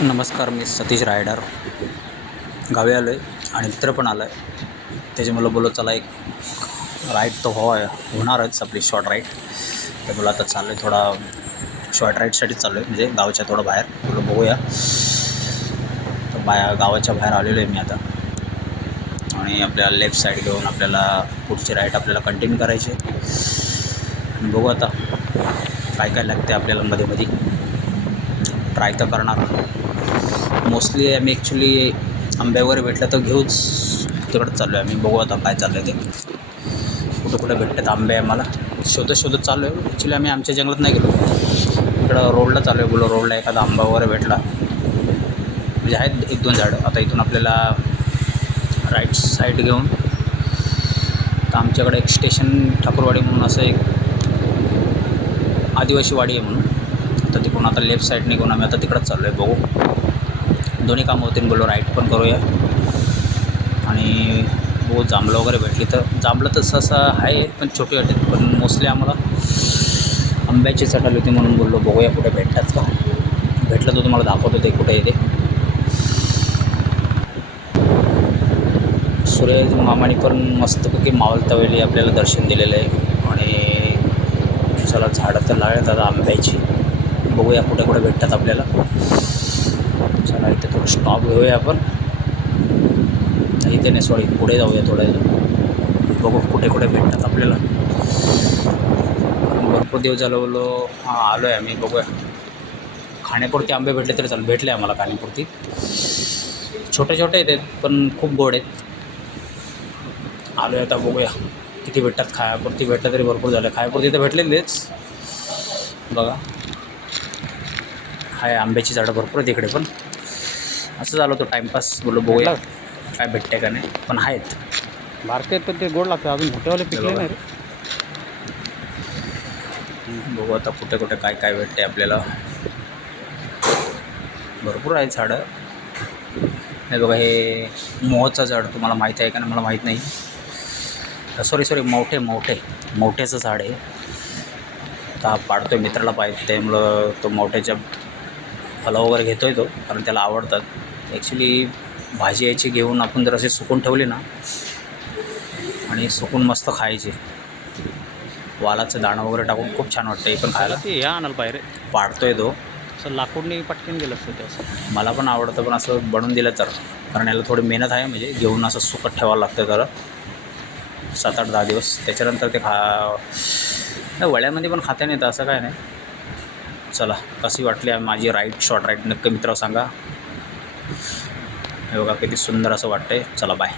नमस्कार, मी सतीश रायडर. गावी आलो आहे आणि मित्र पण आला आहे. त्याच्यामुळं बोललो चला एक राईड तर होणारच आपली शॉर्ट राईड. तर बोला आता चाललो आहे थोडा शॉर्ट राईडसाठीच चाललो आहे, म्हणजे गावाच्या थोडं बाहेर. बोललो बघूया. तर गावाच्या बाहेर आलेलो आहे मी आता आणि आपल्याला लेफ्ट साईड घेऊन आपल्याला पुढची राईड आपल्याला कंटिन्यू करायची आहे. आणि बघू आता काय काय लागते आपल्याला मध्ये मध्ये. ट्राय तर करणार. मोस्टली आम्ही ॲक्च्युली आंबे वगैरे भेटलं तर घेऊच तिकडं चाललो आहे आम्ही. बघू आता काय चाललं आहे ते. कुठं भेटतात आंबे आम्हाला शोधत चाललो आहे. ॲक्च्युली आम्ही आमच्या जंगलात नाही गेलो, इकडं रोडला चाललो आहे. बोलो रोडला एखादा आंबा वगैरे भेटला म्हणजे आहेत 1-2 झाडं. आता इथून आपल्याला राईट साईड घेऊन तर आमच्याकडे एक स्टेशन ठाकूरवाडी म्हणून असं एक आदिवासी वाडी आहे म्हणून. तर तिकडून आता लेफ्ट साईड निघून आम्ही आता तिकडंच चाललो आहे. बघू दोन्ही कामं होतील. बोलो राईट पण करूया आणि बघू जांभळं वगैरे भेटली तर. जांभळं तसं असं आहे पण छोटी वाटते, पण मोस्टली आम्हाला आंब्याची चटाली होती म्हणून बोललो बघूया कुठे भेटतात का. भेटलं तर तुम्हाला दाखवतो ते कुठे येते. सूर्य मामाने पण मस्तपैकी मावळतावेळी आपल्याला दर्शन दिलेलं आहे. आणि चला झाडं तर लावल्यात आता आंब्याची. बघूया कुठे कुठे भेटतात आपल्याला. चला इथे थोडं स्टॉप घेऊया आपण. इथे नाही सॉरी, पुढे जाऊया थोडं. बघू कुठे कुठे भेटतात आपल्याला. भरपूर दिवस झालं बोललो आलो आहे आम्ही. बघूया खाण्यापुरती आंबे भेटले तरी चालेल. भेटले आम्हाला खाण्यापुरती. छोटे छोटे आहेत पण खूप गोड आहेत. आलो आहे आता बघूया किती भेटतात. खायापुरती भेटलं तरी भरपूर झालं. खायापुरती तर भेटलेलेच. बघा हाय आंब्याची झाडं भरपूर आहेत इकडे पण. असं झालं होतं टाईमपास. बोललो बघूया काय भेटते का नाही, पण आहेत. बारके आहेत पण ते गोड लागतं. अजून मोठेवाले पिकले नाही रे. बघू आता कुठे कुठे काय काय भेटते आपल्याला. भरपूर आहे झाडं. हे बघा हे मोहचं झाड तुम्हाला माहीत आहे का नाही मला माहीत नाही. सॉरी मोठ्याचं झाड आहे. आता पाडतो आहे मित्राला पाहिजे त्यामुळं तो मोठ्याच्या फळं वगैरे घेतो आहे तो, कारण त्याला आवडतात. ॲक्च्युली भाजी यायची घेऊन आपण जर असे सुकून ठेवले ना आणि सुकून मस्त खायचे, वालाचं दाणं वगैरे टाकून खूप छान वाटतं. हे पण खायला. ते या आणायला पाहिजे. पाडतो आहे तो. असं लाकूडने पटकन गेलं असतं ते असं. मला पण आवडतं पण असं बनवून दिलं तर, कारण याला थोडी मेहनत आहे. म्हणजे घेऊन असं सुकत ठेवावं लागतं त्याला 7-8-10 दिवस. त्याच्यानंतर ते वड्यामध्ये पण खाता नाही तर असं काय नाही. चला कशी वाटली माझी राईड, शॉर्ट राईड नक्की मित्रांनो सांगा. हे बघा किती सुंदर असं वाटतंय. चला बाय.